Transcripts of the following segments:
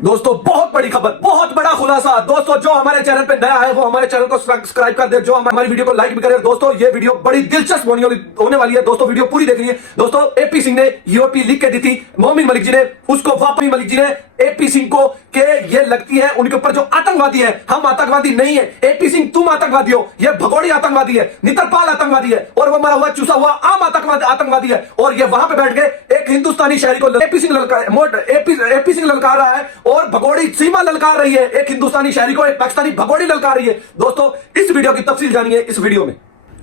दोस्तों बहुत बड़ी खबर, बहुत बड़ा खुलासा। दोस्तों जो हमारे चैनल पे नया है वो हमारे चैनल को सब्सक्राइब कर दे, जो हमारी वीडियो को लाइक भी करे। दोस्तों ये वीडियो बड़ी दिलचस्प होने वाली है। दोस्तों वीडियो पूरी देखनी है। दोस्तों एपी सिंह ने यूओपी लिख के दी थी, मोमिन मलिक जी ने उसको वापस मलिक जी ने एपी सिंह को के ये लगती है उनके ऊपर जो आतंकवादी है, हम आतंकवादी नहीं है। एपी सिंह तुम आतंकवादी हो, ये भगोड़ी आतंकवादी है, नितरपाल आतंकवादी है और वो मरा हुआ चूसा हुआ आम आतंकवादी है। और ये वहां पे बैठ के एक हिंदुस्तानी शहरी को एपी सिंह ललकार रहा है और भगोड़ी सीमा ललकार रही है। एक हिंदुस्तानी शहरी को एक पाकिस्तानी भगोड़ी ललकार रही है। दोस्तों इस वीडियो की तफसील जानिए इस वीडियो में।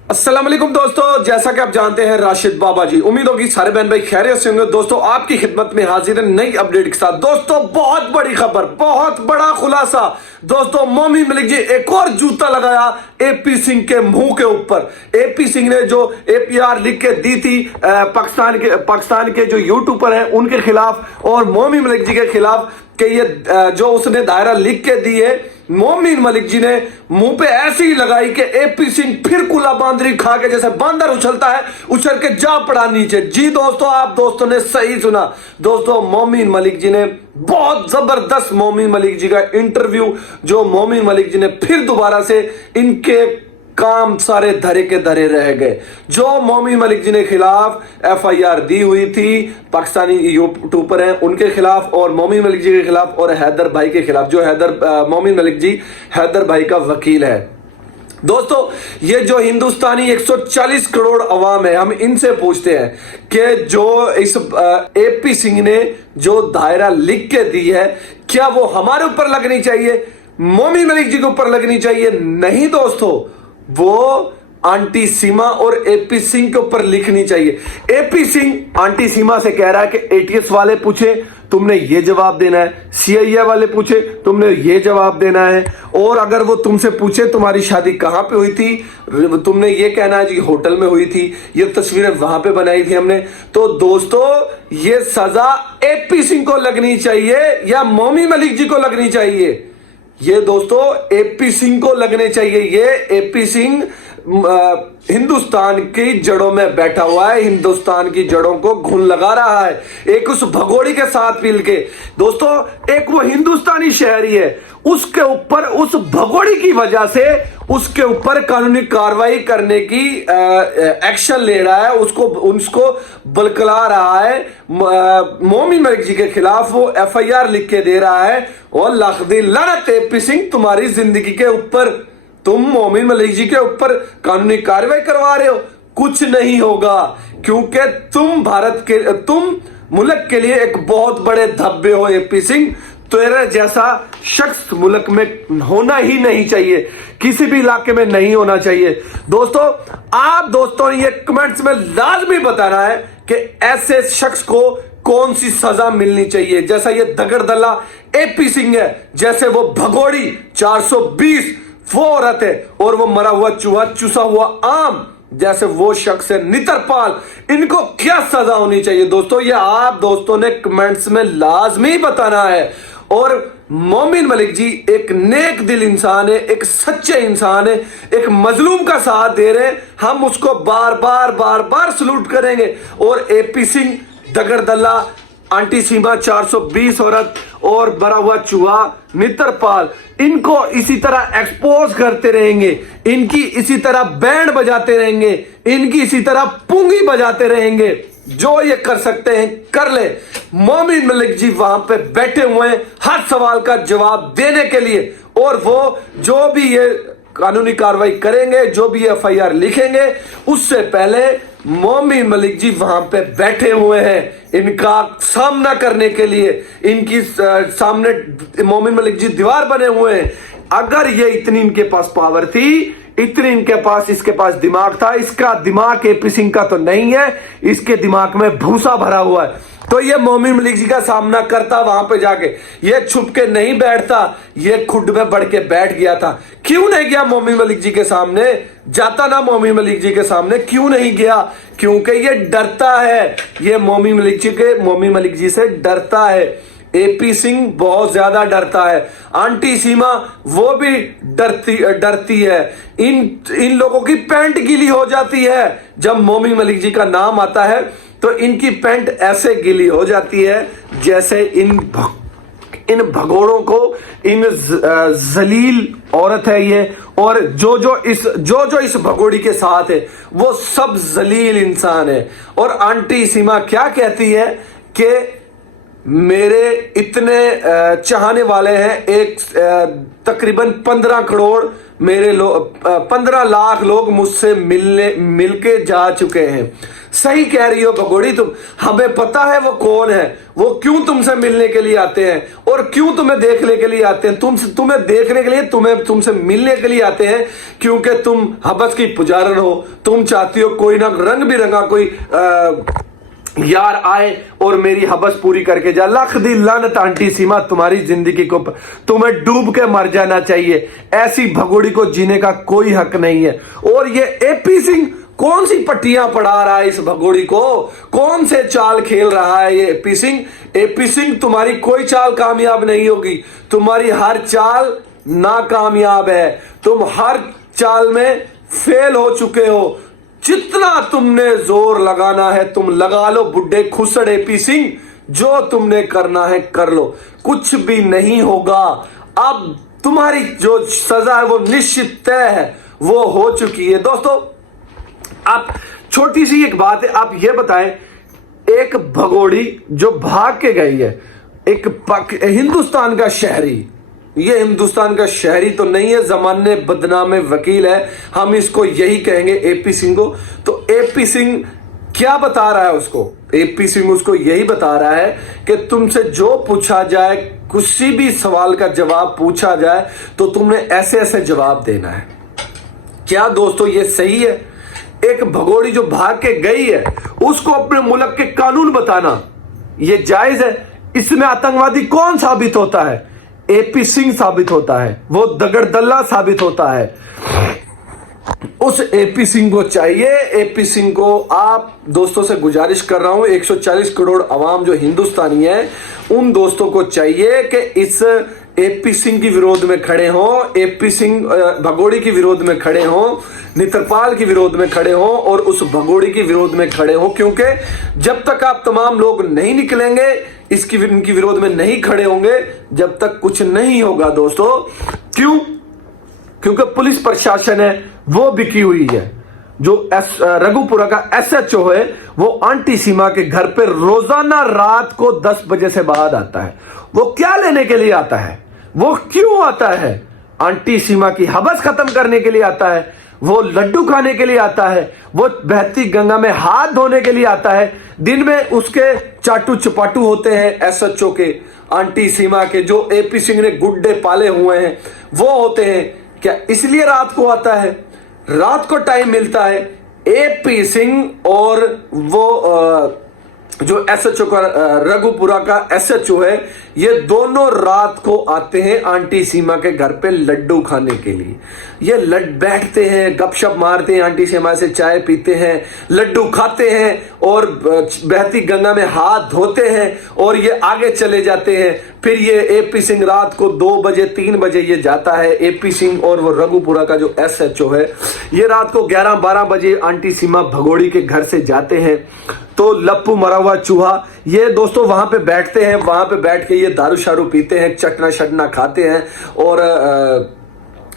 अस्सलाम वालेकुम दोस्तों, जैसा कि आप जानते हैं राशिद बाबा जी, उम्मीद होगी सारे बहन भाई खैरियत से होंगे। दोस्तों आपकी खिदमत में हाजिर है नई अपडेट के साथ। दोस्तों बहुत बड़ी खबर, बहुत बड़ा खुलासा। दोस्तों मोमिन मलिक जी एक और जूता लगाया एपी सिंह के मुंह के ऊपर। एपी सिंह ने जो एपीआर लिख के दी थी पाकिस्तान के जो यूट्यूबर हैं उनके खिलाफ और मोमिन मलिक जी के खिलाफ कि ये जो उसने दायरा लिख के दी है, मोमिन मलिक जी ने मुंह पे ऐसी ही लगाई कि एपी सिंह फिर कुला बांदरी खा के जैसे बांदर उछलता है उछल के जा पड़ा नीचे। जी दोस्तों, आप दोस्तों ने सही सुना। दोस्तों मोमिन मलिक जी ने बहुत जबरदस्त मोमिन मलिक जी का इंटरव्यू, जो मोमिन मलिक जी ने फिर दोबारा से इनके काम सारे धरे के धरे रह गए। जो मोमिन मलिक जी ने खिलाफ एफआईआर दी हुई थी, पाकिस्तानी यूट्यूबर हैं उनके खिलाफ और मोमिन मलिक जी के खिलाफ और हैदर भाई के खिलाफ, जो मोमिन मलिक जी हैदर भाई का वकील है। दोस्तों ये जो हिंदुस्तानी 140 करोड़ अवाम है, हम इनसे पूछते हैं कि जो इस एपी सिंह ने जो दायरा लिख के दी है, क्या वो हमारे ऊपर लगनी चाहिए, मोमिन मलिक जी के ऊपर लगनी चाहिए? नहीं दोस्तों, वो आंटी सीमा और एपी सिंह के ऊपर लिखनी चाहिए। एपी सिंह आंटी सीमा से कह रहा है कि एटीएस वाले पूछे तुमने ये जवाब देना है, सीआईए वाले पूछे तुमने ये जवाब देना है, और अगर वो तुमसे पूछे तुम्हारी शादी कहां पे हुई थी, तुमने ये कहना है जी होटल में हुई थी, ये तस्वीरें वहां पे बनाई थी हमने। तो दोस्तों ये सजा एपी सिंह को लगनी चाहिए या मोमिन मलिक जी को लगनी चाहिए? ये दोस्तों एपी सिंह को लगने चाहिए। ये एपी सिंह हिंदुस्तान की जड़ों में बैठा हुआ है, हिंदुस्तान की जड़ों को घुन लगा रहा है एक उस भगोड़ी के साथ मिल के। दोस्तों एक वो हिंदुस्तानी शहरी है, उसके ऊपर उस भगोड़ी की वजह से उसके ऊपर कानूनी कार्रवाई करने की एक्शन ले रहा है, उसको बलकला रहा है। मोमिन मलिक जी के खिलाफ वो एफआईआर लिख के दे रहा है और लाख दी लानत एपी सिंह तुम्हारी जिंदगी के ऊपर, तुम मोमिन मलिक जी के ऊपर कानूनी कार्रवाई करवा रहे हो। कुछ नहीं होगा क्योंकि तुम मुल्क के लिए एक बहुत बड़े धब्बे हो एपी सिंह। तेरे जैसा शख्स मुल्क में होना ही नहीं चाहिए, किसी भी इलाके में नहीं होना चाहिए। दोस्तों आप दोस्तों ये कमेंट्स में लाजमी बताना है कि ऐसे शख्स को कौन सी सजा मिलनी चाहिए। जैसा ये दगड़दल्ला एपी सिंह है, जैसे वो भगोड़ी 420 वो औरत है और वो मरा हुआ चूहा चूसा हुआ आम जैसे वो शख्स है नितरपाल, इनको क्या सजा होनी चाहिए? दोस्तों ये आप दोस्तों ने कमेंट्स में लाजमी बताना है। और मोमिन मलिक जी एक नेक दिल इंसान है, एक सच्चे इंसान है, एक मजलूम का साथ दे रहे हैं, हम उसको बार बार सलूट करेंगे। और एपी सिंह, दगड़दल्ला, आंटी सीमा 420 औरत और बरा हुआ चूहा नितरपाल, इनको इसी तरह एक्सपोज करते रहेंगे, इनकी इसी तरह बैंड बजाते रहेंगे, इनकी इसी तरह पुंगी बजाते रहेंगे। जो ये कर सकते हैं कर ले। मोमिन मलिक जी वहां पे बैठे हुए हैं हर सवाल का जवाब देने के लिए, और वो जो भी ये कानूनी कार्रवाई करेंगे, जो भी एफआईआर लिखेंगे, उससे पहले मोमिन मलिक जी वहां पे बैठे हुए हैं इनका सामना करने के लिए। इनकी सामने मोमिन मलिक जी दीवार बने हुए हैं। अगर ये इतनी इनके पास पावर थी, इतनी इसके पास दिमाग था, इसका दिमाग एपी सिंह का तो नहीं है, इसके दिमाग में भूसा भरा हुआ है। तो ये मोमिन मलिक जी का सामना करता वहां पे जाके, ये छुप के नहीं बैठता, ये खुद में बढ़ के बैठ गया था। क्यों नहीं गया मोमिन मलिक जी के सामने? जाता ना मोमिन मलिक जी के सामने, क्यों नहीं गया? क्योंकि ये डरता है, ये मोमिन मलिक जी से डरता है। एपी सिंह बहुत ज्यादा डरता है, आंटी सीमा वो भी डरती है। इन लोगों की पैंट गीली हो जाती है जब मोमिन मलिक जी का नाम आता है, तो इनकी पैंट ऐसे गीली हो जाती है जैसे इन भगोड़ों को, इन जलील औरत है ये, और जो इस भगोड़ी के साथ है वो सब जलील इंसान है। और आंटी सीमा क्या कहती है कि मेरे इतने चाहने वाले हैं, एक तकरीबन 15 करोड़ मेरे 15 लाख लोग मुझसे मिलके जा चुके हैं। सही कह रही हो भगोड़ी तुम, हमें पता है वो कौन है, वो क्यों तुमसे मिलने के लिए आते हैं और क्यों तुम्हें देखने के लिए आते हैं। तुम्हें देखने के लिए, तुमसे मिलने के लिए आते हैं क्योंकि तुम हबस की पुजारन हो। तुम चाहती हो कोई ना रंग बिरंगा कोई यार आए और मेरी हबस पूरी करके जा। लख दी लानत आंटी सीमा तुम्हारी जिंदगी को, तुम्हें डूब के मर जाना चाहिए। ऐसी भगोड़ी को जीने का कोई हक नहीं है। और ये एपी सिंह कौन सी पट्टियां पढ़ा रहा है इस भगोड़ी को, कौन से चाल खेल रहा है ये एपी सिंह। एपी सिंह तुम्हारी कोई चाल कामयाब नहीं होगी, तुम्हारी हर चाल नाकामयाब है। तुम हर चाल में फेल हो चुके हो। जितना तुमने जोर लगाना है तुम लगा लो बुड्ढे खुसड़ एपी सिंह, जो तुमने करना है कर लो, कुछ भी नहीं होगा। अब तुम्हारी जो सजा है वो निश्चित तय है, वो हो चुकी है। दोस्तों आप छोटी सी एक बात है, आप ये बताएं, एक भगोड़ी जो भाग के गई है, एक हिंदुस्तान का शहरी, ये हिंदुस्तान का शहरी तो नहीं है, जमाने बदनाम वकील है, हम इसको यही कहेंगे एपी सिंह को। तो एपी सिंह क्या बता रहा है उसको, एपी सिंह उसको यही बता रहा है कि तुमसे जो पूछा जाए, किसी भी सवाल का जवाब पूछा जाए तो तुमने ऐसे ऐसे जवाब देना है। क्या दोस्तों ये सही है? एक भगोड़ी जो भाग के गई है उसको अपने मुल्क के कानून बताना ये जायज है? इसमें आतंकवादी कौन साबित होता है? एपी सिंह साबित होता है, वो दगड़दल्ला साबित होता है। उस एपी सिंह को चाहिए, एपी सिंह को आप दोस्तों से गुजारिश कर रहा हूं, 140 करोड़ अवाम जो हिंदुस्तानी है उन दोस्तों को चाहिए कि इस एपी सिंह की विरोध में खड़े हों, एपी सिंह भगोड़ी की विरोध में खड़े हों, नेत्रपाल की विरोध में खड़े हों और उस भगोड़ी की विरोध में खड़े हों। क्योंकि जब तक आप तमाम लोग नहीं निकलेंगे, इनकी विरोध में नहीं खड़े होंगे, जब तक कुछ नहीं होगा दोस्तों। क्यों? क्योंकि पुलिस प्रशासन है वो बिकी हुई है। जो रघुपुरा का एसएचओ है वो आंटी सीमा के घर पे रोजाना रात को 10 बजे से बाद आता है। वो क्या लेने के लिए आता है? वो क्यों आता है? आंटी सीमा की हबस खत्म करने के लिए आता है, वो लड्डू खाने के लिए आता है, वो बहती गंगा में हाथ धोने के लिए आता है। दिन में उसके चाटू चपाटू होते हैं एसएचओ के, आंटी सीमा के, जो एपी सिंह ने गुड्डे पाले हुए हैं वो होते हैं। क्या इसलिए रात को आता है? रात को टाइम मिलता है। एपी सिंह और वो जो एसएचओ का रघुपुरा का एसएचओ है, ये दोनों रात को आते हैं आंटी सीमा के घर पे लड्डू खाने के लिए। ये बैठते हैं, गपशप मारते हैं, आंटी सीमा से चाय पीते हैं, लड्डू खाते हैं और बहती गंगा में हाथ धोते हैं और ये आगे चले जाते हैं। फिर ये एपी सिंह रात को 2 बजे 3 बजे ये जाता है। एपी सिंह और वो रघुपुरा का जो एसएचओ है ये रात को 11-12 बजे आंटी सीमा भगोड़ी के घर से जाते हैं। तो लप्पू मरा हुआ चूहा ये दोस्तों वहां पे बैठते हैं, वहां पे बैठ के ये दारू शारू पीते हैं, चटना शटना खाते हैं और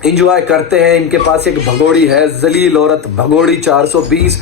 इंजॉय करते हैं। इनके पास एक भगोड़ी है, जलील औरत भगोड़ी 420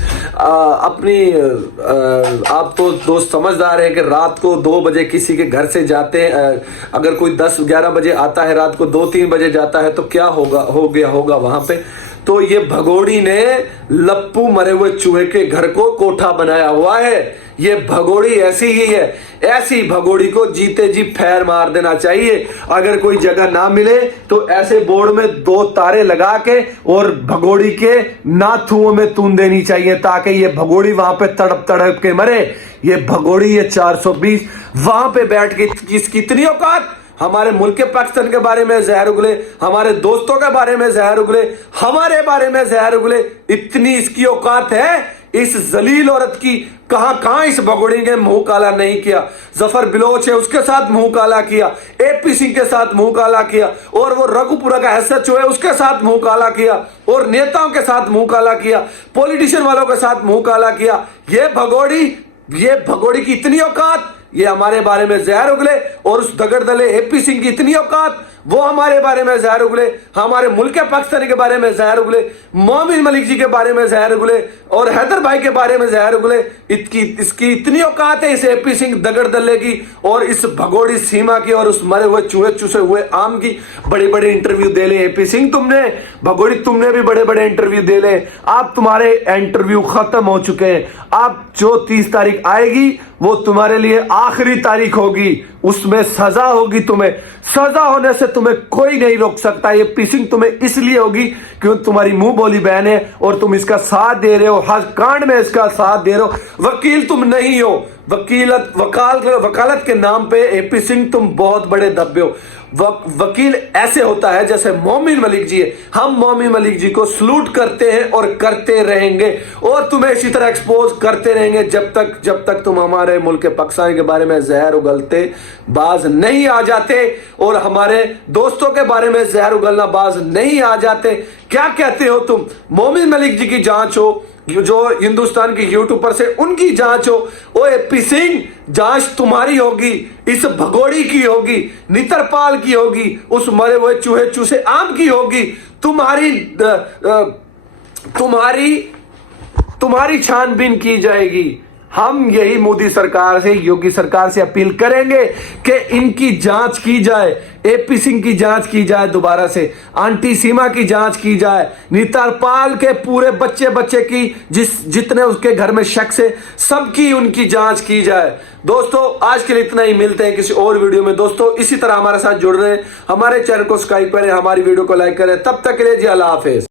आप तो दोस्त समझदार है कि रात को 2 बजे किसी के घर से जाते हैं, अगर कोई 10-11 बजे आता है, रात को 2-3 बजे जाता है तो क्या हो गया होगा वहां पे। तो ये भगोड़ी ने लप्पू मरे हुए चूहे के घर को कोठा बनाया हुआ है। ये भगोड़ी ऐसी ही है, ऐसी भगोड़ी को जीते जी फैर मार देना चाहिए। अगर कोई जगह ना मिले तो ऐसे बोर्ड में 2 तारे लगा के और भगोड़ी के नाथुओं में तून देनी चाहिए ताकि ये भगोड़ी वहां पे तड़प तड़प के मरे। ये भगोड़ी ये 420 वहां पे बैठ के इसकी इतनी औकात, हमारे मुल्क के पाकिस्तान के बारे में जहर उगले, हमारे दोस्तों के बारे में जहर उगले, हमारे बारे में जहर उगले, इतनी इसकी औकात है इस जलील औरत की। कहां इस भगोड़ी ने मुंह काला नहीं किया। जफर बिलोच है उसके साथ मुंह काला किया, एपी सिंह के साथ मुंह काला किया और वो रघुपुरा का एसएचओ है उसके साथ मुंह काला किया और नेताओं के साथ मुंह काला किया, पॉलिटिशियन वालों के साथ मुंह काला किया। ये भगोड़ी की इतनी औकात ये हमारे बारे में जहर उगले और उस दगड़ दले एपी सिंह की इतनी औकात, वो हमारे बारे में जहर उगले, हमारे मुल्क पाकिस्तान के बारे में जहर उगले, मोमिन मलिक जी के बारे में जहर उगले और हैदर भाई के बारे में जहर उगले। इसकी इतनी औकात है इस एपी सिंह दगड़ दल्ले की और इस भगोड़ी सीमा की और उस मरे हुए चूहे चूसे हुए आम की। बड़े बड़े इंटरव्यू दे ले एपी सिंह, तुमने भगोड़ी, तुमने भी बड़े बड़े इंटरव्यू दे ले। आप तुम्हारे इंटरव्यू खत्म हो चुके हैं। आप जो 30 तारीख आएगी वो तुम्हारे लिए आखिरी तारीख होगी, उसमें सजा होगी तुम्हें। सजा होने से तुम्हें कोई नहीं रोक सकता। ये पिसिंग तुम्हें इसलिए होगी क्योंकि तुम्हारी मुंह बोली बहन है और तुम इसका साथ दे रहे हो, हर कांड में इसका साथ दे रहे हो। वकील तुम नहीं हो, वकालत के नाम पे एपी सिंह तुम बहुत बड़े धब्बे हो। वकील ऐसे होता है जैसे मोमिन मलिक जी है। हम मोमिन मलिक जी को सलूट करते हैं और करते रहेंगे और तुम्हें इसी तरह एक्सपोज करते रहेंगे जब तक तुम हमारे मुल्क पाकिस्तान के बारे में जहर उगलते बाज नहीं आ जाते और हमारे दोस्तों के बारे में जहर उगलना बाज नहीं आ जाते। क्या कहते हो तुम? मोमिन मलिक जी की जांच हो, जो हिंदुस्तान के यूट्यूबर से उनकी जांच हो। ओ एपी सिंह, जांच तुम्हारी होगी, इस भगोड़ी की होगी, नितरपाल की होगी, उस मरे हुए चूहे चूसे आम की होगी। तुम्हारी छानबीन की जाएगी। हम यही मोदी सरकार से, योगी सरकार से अपील करेंगे कि इनकी जांच की जाए, एपी सिंह की जांच की जाए दोबारा से, आंटी सीमा की जांच की जाए, नितरपाल के पूरे बच्चे की जितने उसके घर में शख्स है सबकी उनकी जांच की जाए। दोस्तों आज के लिए इतना ही, मिलते हैं किसी और वीडियो में। दोस्तों इसी तरह हमारे साथ जुड़ रहे हैं, हमारे चैनल को सब्सक्राइब करें, हमारी वीडियो को लाइक करें। तब तक के लिए जी अल्लाह हाफिज।